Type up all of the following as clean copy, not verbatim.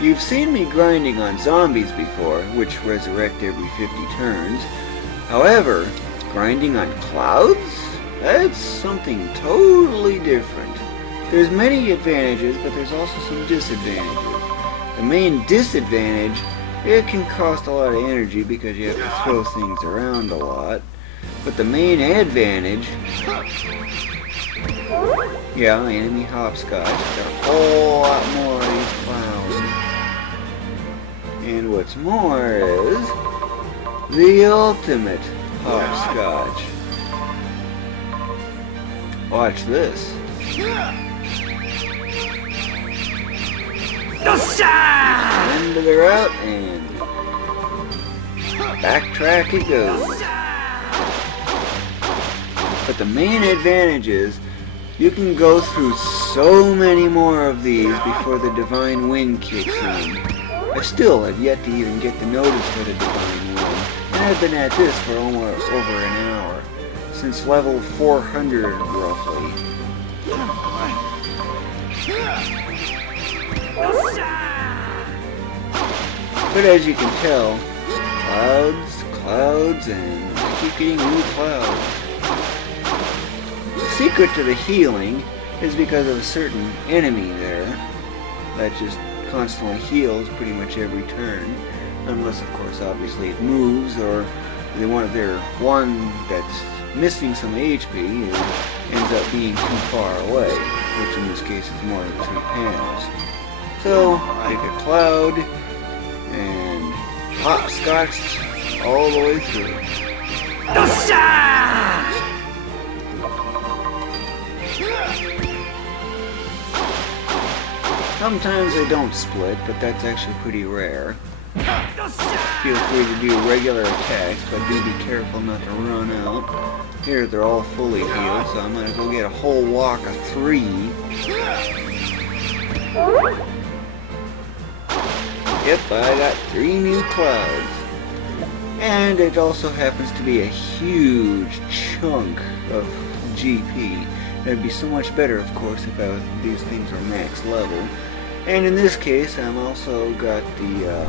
You've seen me grinding on zombies before, which resurrect every 50 turns. However, grinding on clouds? That's something totally different. There's many advantages, but there's also some disadvantages. The main disadvantage, it can cost a lot of energy because you have to throw things around a lot. But the main advantage, yeah, enemy hopscotch. Got a whole lot more of these clowns. And what's more is the ultimate hopscotch. Watch this. End of the route and backtrack it goes. But the main advantage is you can go through so many more of these before the divine wind kicks in. I still have yet to even get the notice for the divine wind, and I've been at this for almost over an hour, since level 400 roughly. But as you can tell, clouds, and I keep getting new clouds. The secret to the healing is because of a certain enemy there that just constantly heals pretty much every turn, unless of course obviously it moves or one that's missing some HP ends up being too far away, which in this case is more than 3 panels. So pick a cloud and hopscotch all the way through. Sometimes they don't split, but that's actually pretty rare. Feel free to do regular attacks, but do be careful not to run out. Here they're all fully healed, so I might as well get a whole walk of 3. Yep, I got 3 new clouds. And it also happens to be a huge chunk of GP. It'd be so much better, of course, if these things were max level. And in this case, I'm also got the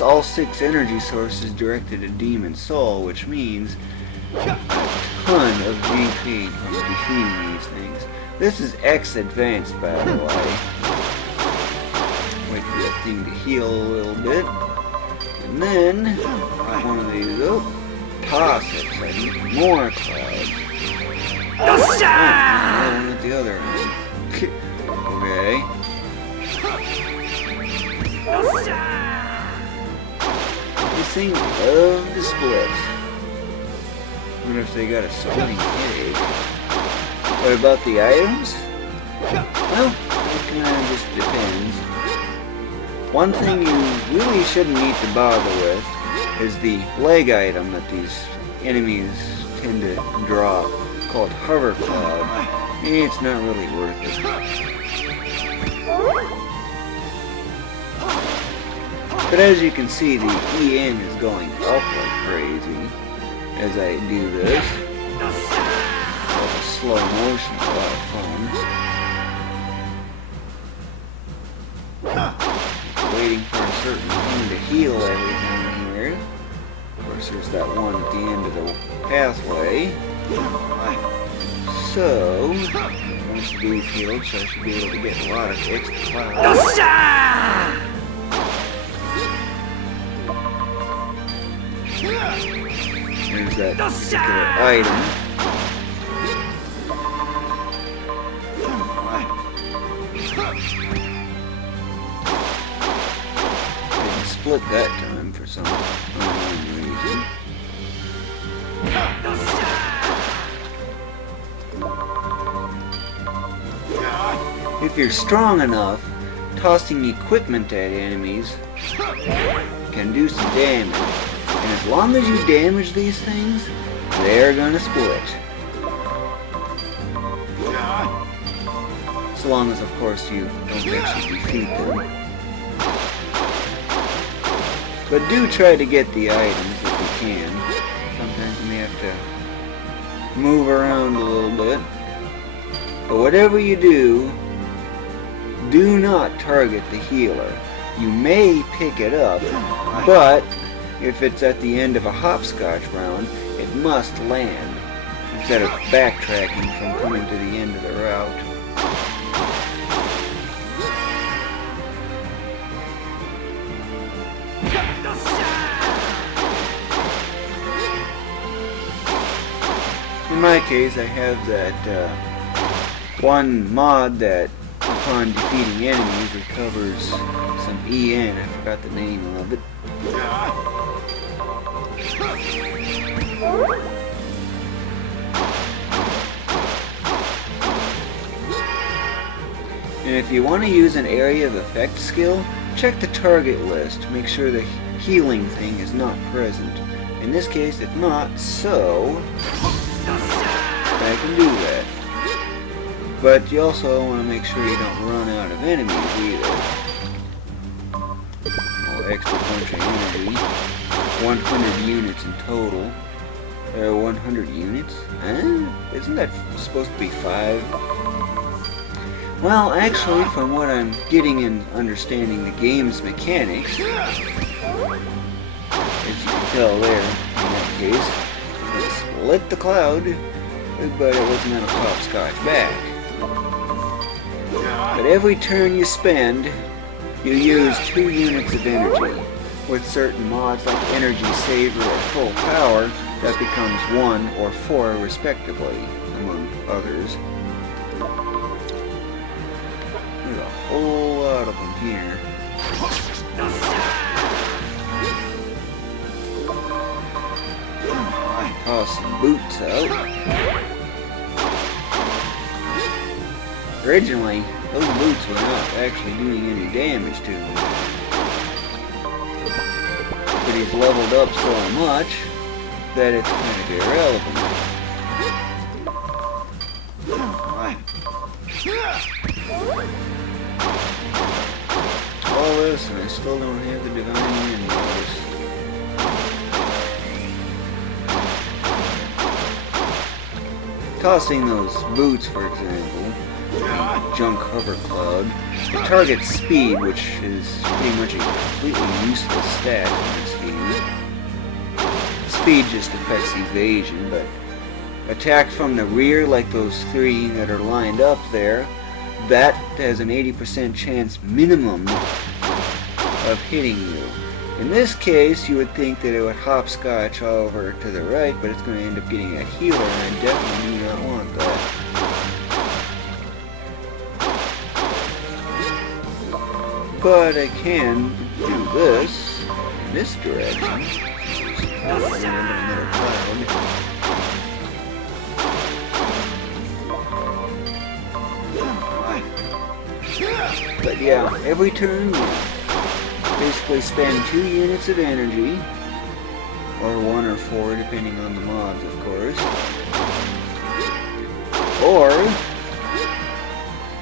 all 6 energy sources directed at Demon Soul, which means a ton of GP from defeating these things. This is X advanced, by the way. Wait for that thing to heal a little bit, and then one of these. Oh, toss it. So I need more clouds. Oh, one at the other end. Okay. These things love to split. Wonder if they got a splitting headache. What about the items? Well, it kind of just depends. One thing you really shouldn't need to bother with is the leg item that these enemies tend to drop, called Hover Cloud. It's not really worth it. But as you can see, the EM is going up like crazy as I do this. It's slow motion, a lot of fun. Waiting for a certain thing to heal everything here. Of course, there's that one at the end of the pathway. So, once these healed, so I should be able to get a lot of extra clouds. There's that particular item. Didn't split that time for some unknown reason. If you're strong enough, tossing equipment at enemies can do some damage. And as long as you damage these things, they're gonna split. So long as, of course, you don't actually defeat them. But do try to get the items if you can. Sometimes you may have to move around a little bit. But whatever you do, do not target the healer. You may pick it up, but if it's at the end of a hopscotch round, it must land, instead of backtracking from coming to the end of the route. In my case, I have that one mod that, upon defeating enemies, recovers some EN. I forgot the name of it. And if you want to use an area of effect skill, check the target list. Make sure the healing thing is not present. In this case, it's not, so I can do that. But you also want to make sure you don't run out of enemies either. Oh, extra bunch of energy. 100 units in total. 100 units? Huh? Isn't that supposed to be 5? Well, actually, from what I'm getting and understanding the game's mechanics, as you can tell there, in that case, it split the cloud, but it wasn't going to hopscotch back. But every turn you spend, you use 2 units of energy. With certain mods like Energy Saver or Full Power, that becomes 1 or 4 respectively, among others. There's a whole lot of them here. Toss some boots out. Originally, those boots were not actually doing any damage to him. But he's leveled up so much that it's kind of irrelevant. All this, and I still don't have the Divine Wind notice. Tossing those boots, for example, junk hover cloud, it targets speed, which is pretty much a completely useless stat in this game. Speed just affects evasion, but attack from the rear, like those 3 that are lined up there, that has an 80% chance minimum of hitting you. In this case, you would think that it would hopscotch over to the right, but it's going to end up getting a healer, and I definitely do not want that. But I can do this in this direction. But yeah, every turn you basically spend 2 units of energy, or 1 or 4 depending on the mods, of course. Or,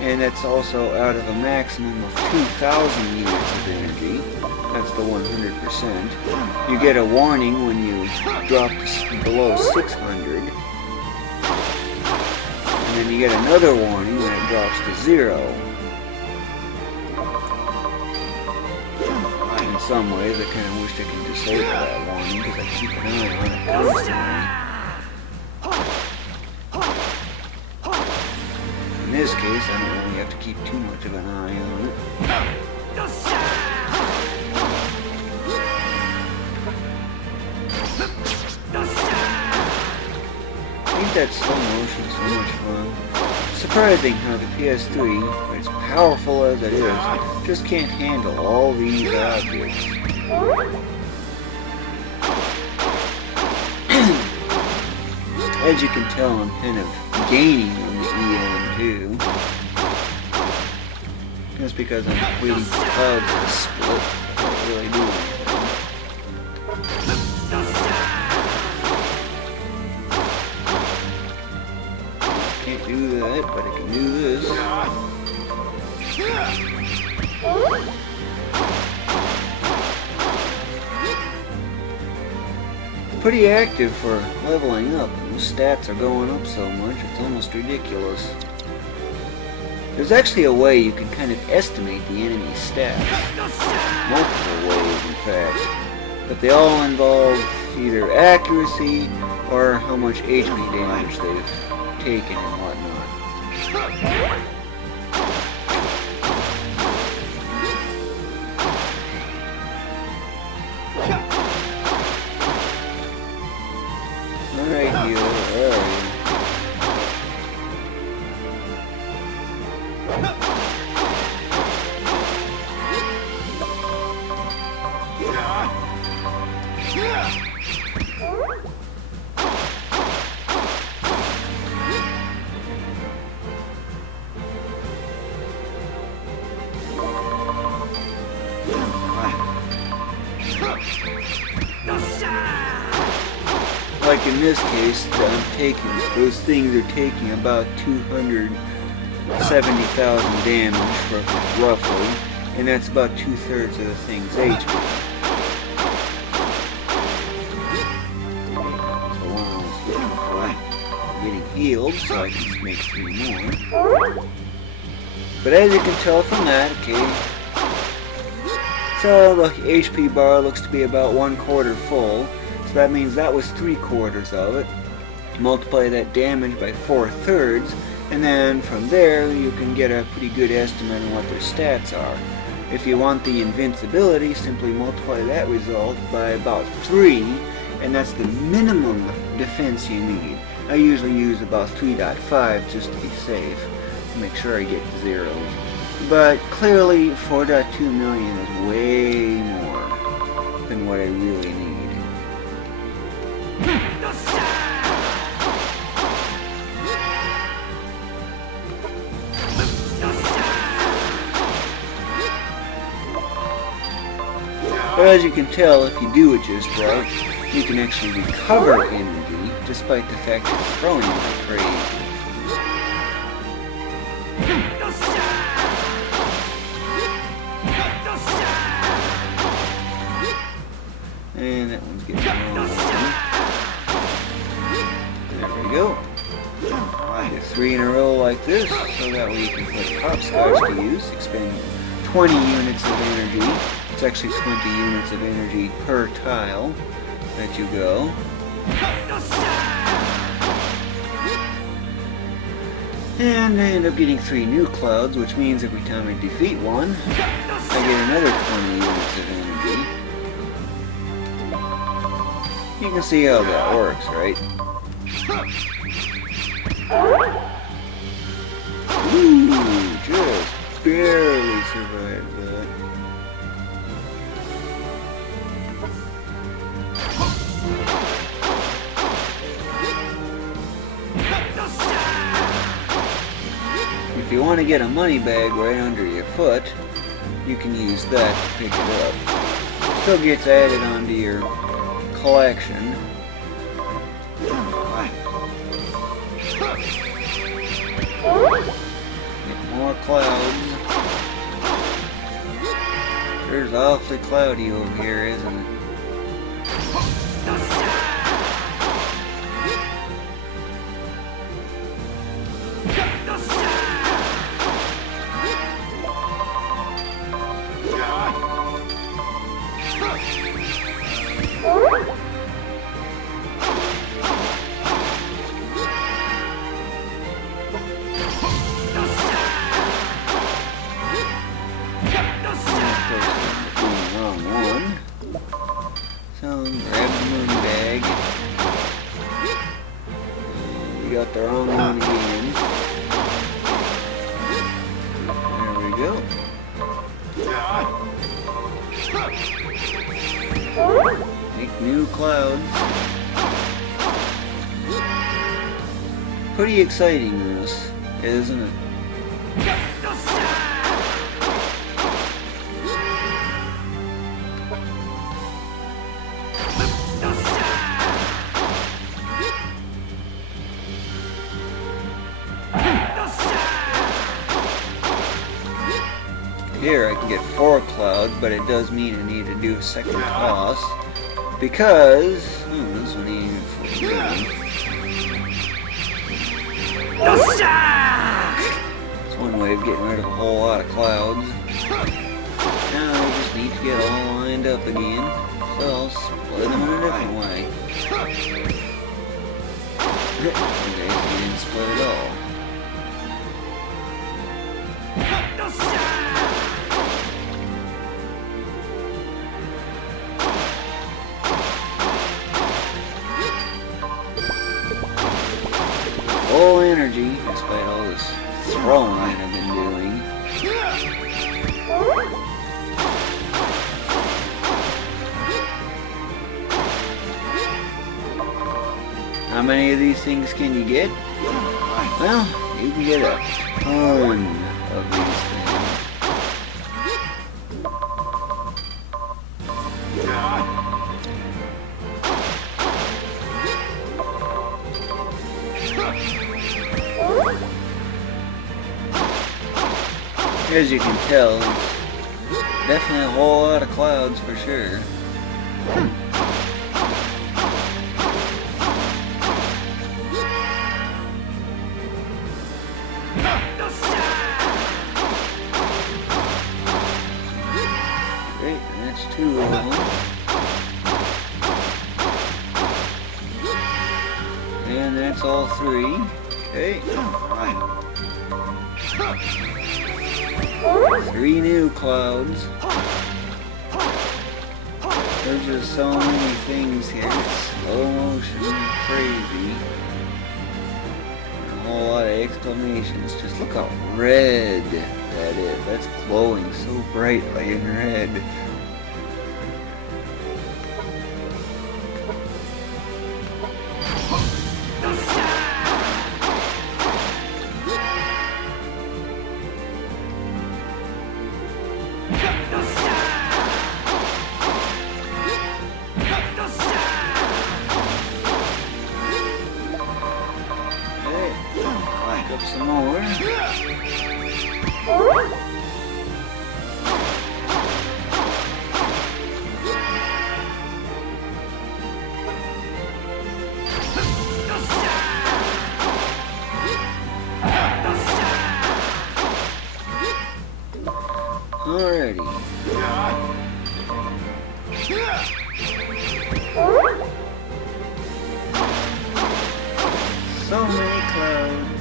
and that's also out of a maximum of 2,000 units of energy. That's the 100%. You get a warning when you drop below 600. And then you get another warning when it drops to 0. In some ways, I kind of wish I could disable that warning because I keep an eye on it constantly. In this case, I don't really have to keep too much of an eye on it. Ain't that slow motion so much fun? Surprising how the PS3, as powerful as it is, just can't handle all these objects. As you can tell, I'm kind of gaining on the EN too. That's because I'm waiting for the clouds to split. I don't really do anything. Can't do that, but I can do this. Pretty active for leveling up. Those stats are going up so much, it's almost ridiculous. There's actually a way you can kind of estimate the enemy's stats. Multiple ways, in fact. But they all involve either accuracy or how much HP damage they've taken and whatnot. Alright, healer, where are you? Like in this case, those things are taking about 270,000 damage roughly, and that's about 2/3 of the thing's HP. So one I was looking for, getting healed, so I can make 3 more. But as you can tell from that, okay, so the HP bar looks to be about 1/4 full. So that means that was 3/4 of it. Multiply that damage by 4/3, and then from there you can get a pretty good estimate on what their stats are. If you want the invincibility, simply multiply that result by about 3, and that's the minimum defense you need. I usually use about 3.5 just to be safe, to make sure I get zeros. But clearly 4.2 million is way more than what I really need. But as you can tell, if you do it just right, you can actually recover energy, despite the fact you're throwing it like crazy. And that one's getting wrong. There we go. Get 3 in a row like this, so that way you can put hopscotch to use, expending 20 units of energy. It's actually 20 units of energy per tile that you go. And I end up getting 3 new clouds, which means every time I defeat one, I get another 20 units of energy. You can see how that works, right? Ooh, just barely survived that. If you want to get a money bag right under your foot, you can use that to pick it up. Still gets added onto your collection. Get more clouds. There's awfully cloudy over here, isn't it? Got the wrong one again. There we go. Make new clouds. Pretty exciting, this, isn't it? Here I can get 4 clouds, but it does mean I need to do a second toss because this one ain't even 14. It's one way of getting rid of a whole lot of clouds. Now I just need to get all lined up again, so I'll split them in a different way. Okay, he didn't split at all. Full energy, despite all this throwing I've been doing. How many of these things can you get? Well, you can get a ton of these things. As you can tell, definitely a whole lot of clouds for sure. Great, that's 2 of them. And that's all 3. Okay, alright. 3 new clouds. There's just so many things here. It's slow motion, crazy. And a whole lot of exclamations. Just look how red that is. That's glowing so brightly in red. Back up some more. Alrighty. So many clouds.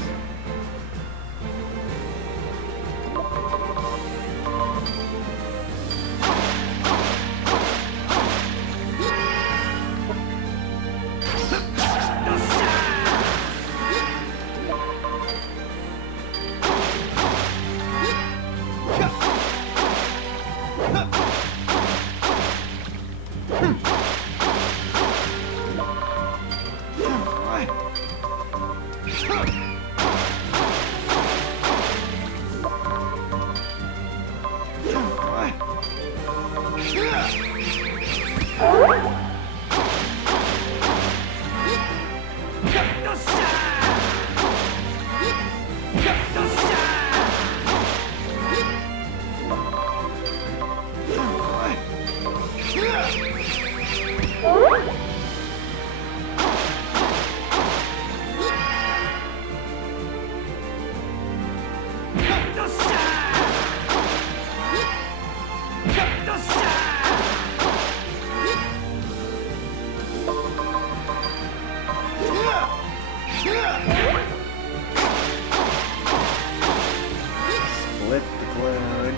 Split the cloud.